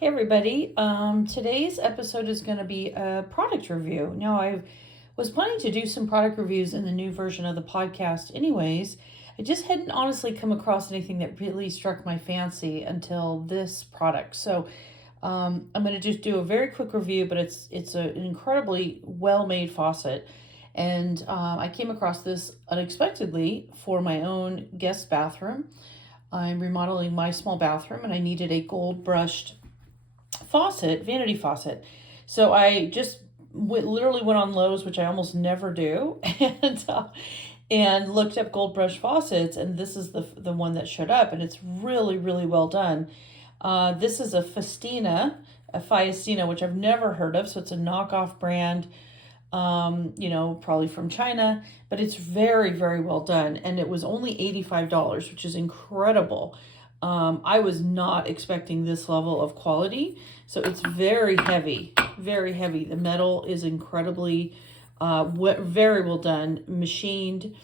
Hey everybody, today's episode is going to be a product review. Now, I was planning to do some product reviews in the new version of the podcast anyways. I just hadn't honestly come across anything that really struck my fancy until this product. So I'm going to just do a very quick review, but an incredibly well-made faucet. And I came across this unexpectedly for my own guest bathroom. I'm remodeling my small bathroom and I needed a gold brushed faucet, vanity faucet. So I just literally went on Lowe's, which I almost never do, and looked up gold brush faucets, and this is the one that showed up, and it's really well done. This is a Fiestina, which I've never heard of, so it's a knockoff brand. Probably from China, but it's very well done, and it was only $85, which is incredible. I was not expecting this level of quality. So it's very heavy. The metal is incredibly, very well done, machined.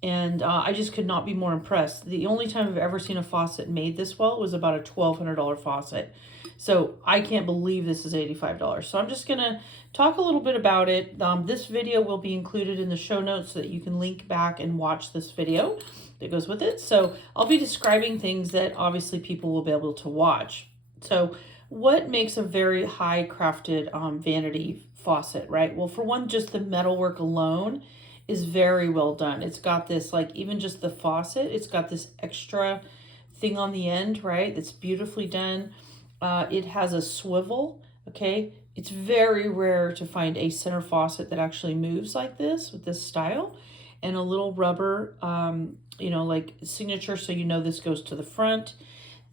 And I just could not be more impressed. The only time I've ever seen a faucet made this well was about a $1,200 faucet. So I can't believe this is $85. So I'm just going to talk a little bit about it. This video will be included in the show notes so that you can link back and watch this video that goes with it. So I'll be describing things that obviously people will be able to watch. So what makes a very high crafted vanity faucet, right? Well, for one, just the metalwork alone is very well done. It's got this, like, even just the faucet, it's got this extra thing on the end, right? That's beautifully done. It has a swivel, okay? It's very rare to find a center faucet that actually moves like this with this style, and a little rubber, like signature, so you know this goes to the front.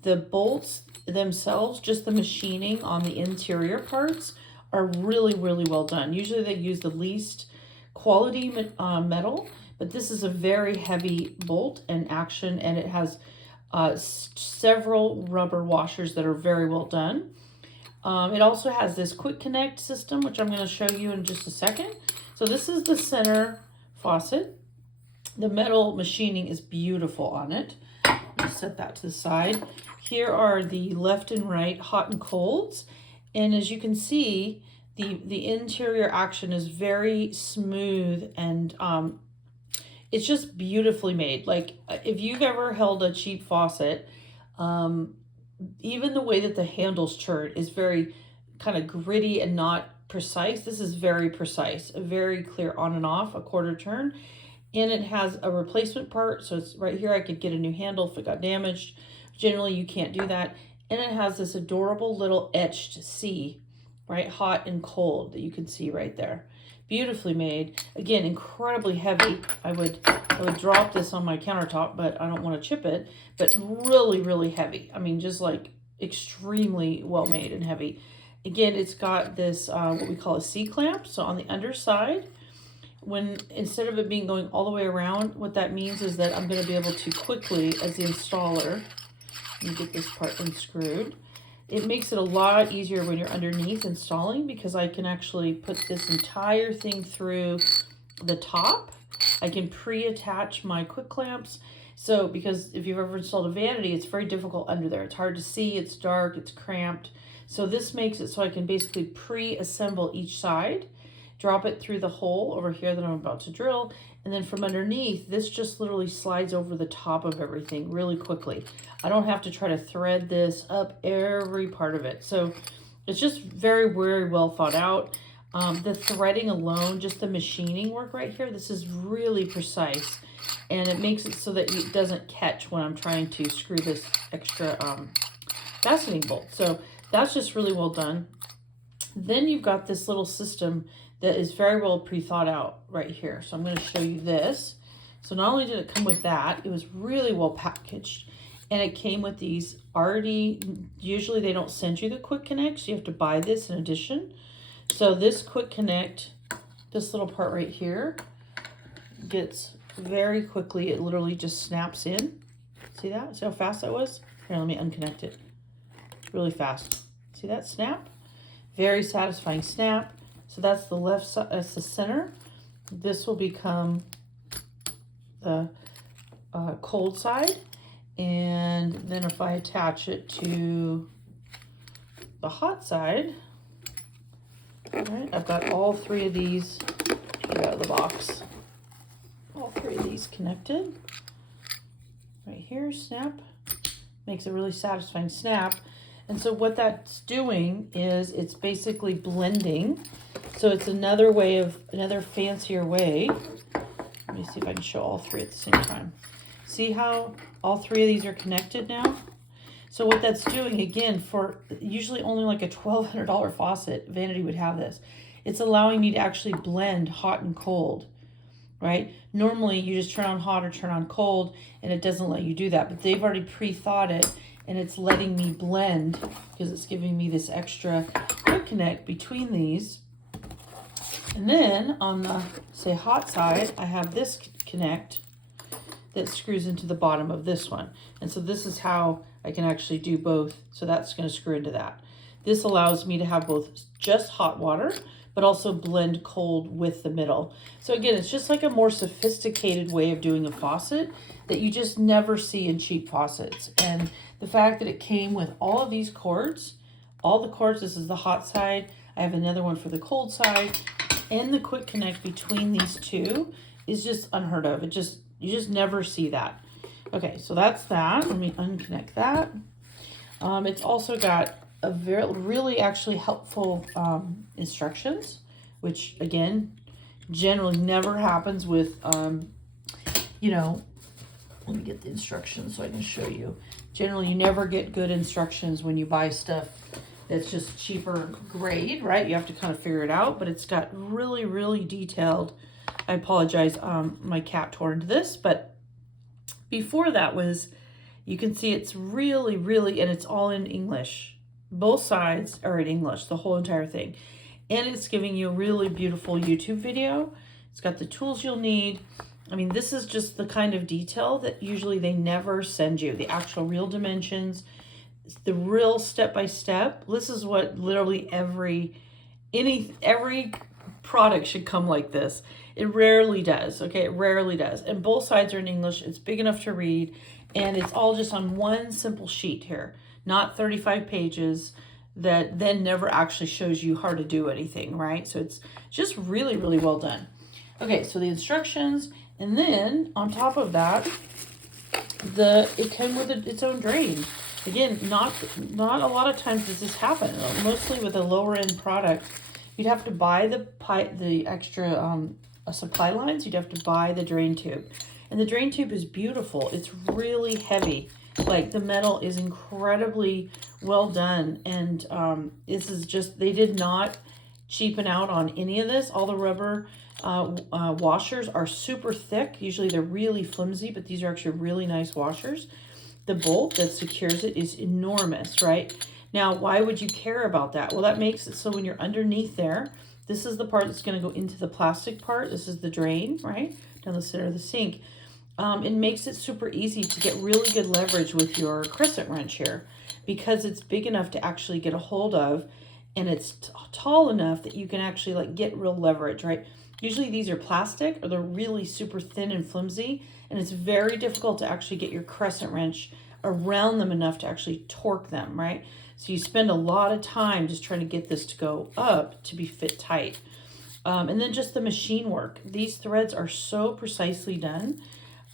The bolts themselves, just the machining on the interior parts, are really well done. Usually they use the least quality metal, but this is a very heavy bolt and action, and it has several rubber washers that are very well done. It also has this quick connect system, which I'm going to show you in just a second. So this is the center faucet. The metal machining is beautiful on it. Let's set that to the side. Here are the left and right hot and colds. And as you can see, the interior action is very smooth, and it's just beautifully made. Like, if you've ever held a cheap faucet, even the way that the handles turn is very kind of gritty and not precise. This is very precise, a very clear on and off, a quarter turn. And it has a replacement part. So it's right here. I could get a new handle if it got damaged. Generally, you can't do that. And it has this adorable little etched C, right? Hot and cold, that you can see right there. Beautifully made. Again, incredibly heavy. I would drop this on my countertop, but I don't want to chip it. But really heavy. I mean, just like extremely well made and heavy. Again, it's got this what we call a C-clamp. So on the underside, when instead of it being going all the way around, what that means is that I'm going to be able to quickly, as the installer, let me get this part unscrewed. It makes it a lot easier when you're underneath installing, because I can actually put this entire thing through the top. I can pre-attach my quick clamps. So, because if you've ever installed a vanity, it's very difficult under there. It's hard to see, it's dark, it's cramped. So this makes it so I can basically pre-assemble each side, drop it through the hole over here that I'm about to drill, and then from underneath, this just literally slides over the top of everything really quickly. I don't have to try to thread this up every part of it. So it's just very well thought out. The threading alone, just the machining work right here, this is really precise. And it makes it so that it doesn't catch when I'm trying to screw this extra fastening bolt. So that's just really well done. Then you've got this little system that is very well pre-thought out right here. So I'm going to show you this. So not only did it come with that, it was really well packaged. And it came with these already, usually they don't send you the quick connect, so you have to buy this in addition. So this quick connect, this little part right here, gets very quickly, it literally just snaps in. See that? See how fast that was? Here, let me unconnect it. Really fast. See that snap? Very satisfying snap. So that's the left side, that's the center. This will become the cold side. And then if I attach it to the hot side, all right, I've got all three of these, get out of the box, all three of these connected. Right here, snap, makes a really satisfying snap. And so what that's doing is it's basically blending. So it's another way of, another fancier way. Let me see if I can show all three at the same time. See how all three of these are connected now? So what that's doing, again, for usually only like a $1,200 faucet, Vanity would have this. It's allowing me to actually blend hot and cold, right? Normally you just turn on hot or turn on cold and it doesn't let you do that, but they've already pre-thought it and it's letting me blend because it's giving me this extra quick connect between these. And then on the, say, hot side, I have this connect that screws into the bottom of this one. And so this is how I can actually do both. So that's going to screw into that. This allows me to have both just hot water, but also blend cold with the middle. So again, it's just like a more sophisticated way of doing a faucet that you just never see in cheap faucets. And the fact that it came with all of these cords, all the cords, this is the hot side, I have another one for the cold side, and the quick connect between these two is just unheard of. It just, you just never see that. Okay, so that's that. Let me unconnect that. It's also got a really actually helpful instructions, which again, generally never happens with, you know, let me get the instructions so I can show you. Generally, you never get good instructions when you buy stuff that's just cheaper grade, right? You have to kind of figure it out, but it's got really, really detailed. I apologize, my cat tore into this, but before that was, you can see it's really, really, and it's all in English. Both sides are in English, the whole entire thing. And it's giving you a really beautiful YouTube video. It's got the tools you'll need. I mean, this is just the kind of detail that usually they never send you. The actual real dimensions, the real step-by-step. This is what literally every product should come like this. It rarely does, okay? It rarely does. And both sides are in English. It's big enough to read. And it's all just on one simple sheet here, not 35 pages that then never actually shows you how to do anything, right? So it's just really, really well done. Okay, so the instructions, and then on top of that, it came with its own drain. Again, not a lot of times does this happen. Mostly with a lower end product, you'd have to buy the extra supply lines. You'd have to buy the drain tube, and the drain tube is beautiful. It's really heavy. Like, the metal is incredibly well done, and this is just, they did not cheapen out on any of this. All the rubber washers are super thick. Usually they're really flimsy, but these are actually really nice washers. The bolt that secures it is enormous, right? Now, why would you care about that? Well, that makes it so when you're underneath there, this is the part that's going to go into the plastic part. This is the drain, right? Down the center of the sink. It makes it super easy to get really good leverage with your crescent wrench here because it's big enough to actually get a hold of, and it's tall enough that you can actually like get real leverage, right? Usually these are plastic or they're really super thin and flimsy, and it's very difficult to actually get your crescent wrench around them enough to actually torque them, right? So you spend a lot of time just trying to get this to go up to be fit tight. And then just the machine work. These threads are so precisely done.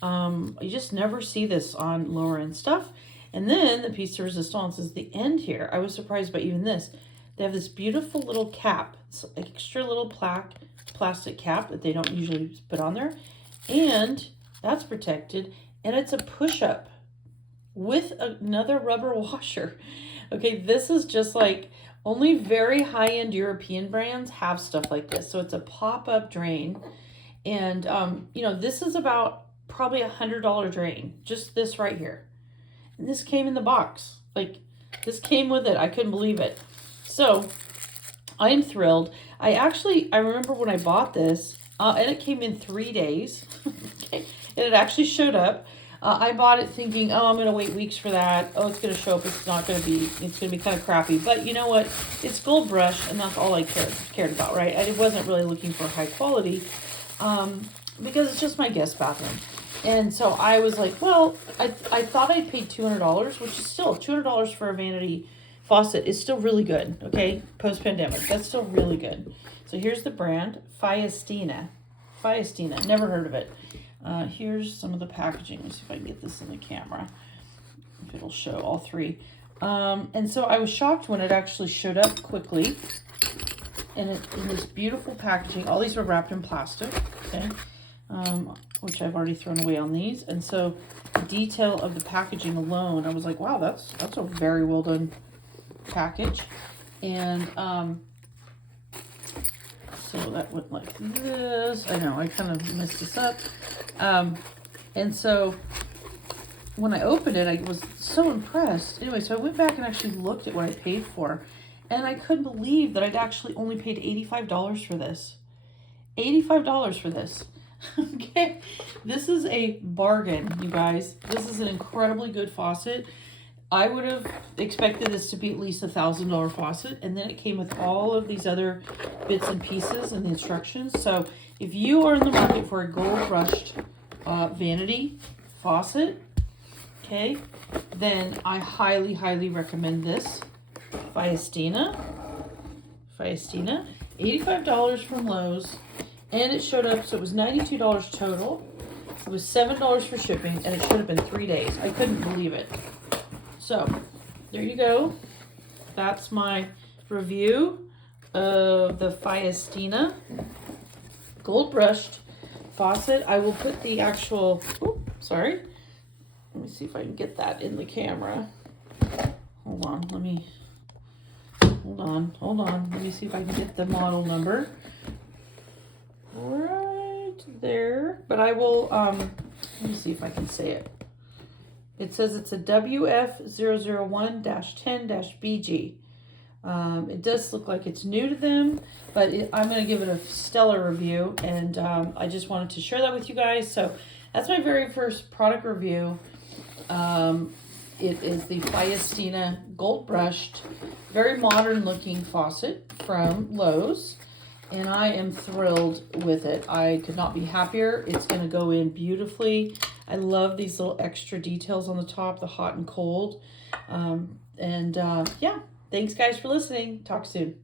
You just never see this on lower end stuff. And then the piece de resistance is the end here. I was surprised by even this. They have this beautiful little cap. It's an extra little plastic cap that they don't usually put on there. And that's protected. And it's a push-up with another rubber washer. Okay, this is just like, only very high-end European brands have stuff like this. So it's a pop-up drain. And, you know, this is about probably $100 drain. Just this right here. And this came in the box. Like, this came with it. I couldn't believe it. So, I am thrilled. I remember when I bought this, and it came in 3 days. Okay, and it actually showed up. I bought it thinking, oh, I'm going to wait weeks for that. Oh, it's going to show up. It's going to be kind of crappy. But you know what? It's gold brush, and that's all I cared about, right? I wasn't really looking for high quality because it's just my guest bathroom. And so I was like, well, I thought I paid $200, which is still $200 for a Vanity faucet is still really good, okay? Post-pandemic, that's still really good. So here's the brand, Fiastina. Fiastina, never heard of it. Here's some of the packaging. Let's see if I can get this in the camera, if it'll show all three. And so I was shocked when it actually showed up quickly. And in this beautiful packaging, all these were wrapped in plastic, okay? Which I've already thrown away on these. And so the detail of the packaging alone, I was like, wow, that's a very well done package. And so that went like this. I know, I kind of messed this up. And so when I opened it, I was so impressed. Anyway, so I went back and actually looked at what I paid for. And I couldn't believe that I'd actually only paid $85 for this. $85 for this. Okay, this is a bargain, you guys. This is an incredibly good faucet. I would have expected this to be at least $1,000 faucet, and then it came with all of these other bits and pieces and the instructions. So if you are in the market for a gold brushed vanity faucet, okay, then I highly, highly recommend this. Fiastina, $85 from Lowe's. And it showed up, so it was $92 total. It was $7 for shipping, and it showed up in 3 days. I couldn't believe it. So, there you go. That's my review of the Fiastina gold brushed faucet. I will put the actual, sorry. Let me see if I can get that in the camera. Hold on. Let me see if I can get the model number. Right there, but I will, let me see if I can say it. It says it's a WF001-10-BG. It does look like it's new to them, but I'm going to give it a stellar review, and I just wanted to share that with you guys. So that's my very first product review. It is the Fiastina gold brushed, very modern looking faucet from Lowe's. And I am thrilled with it. I could not be happier. It's going to go in beautifully. I love these little extra details on the top, the hot and cold. Yeah, thanks guys for listening. Talk soon.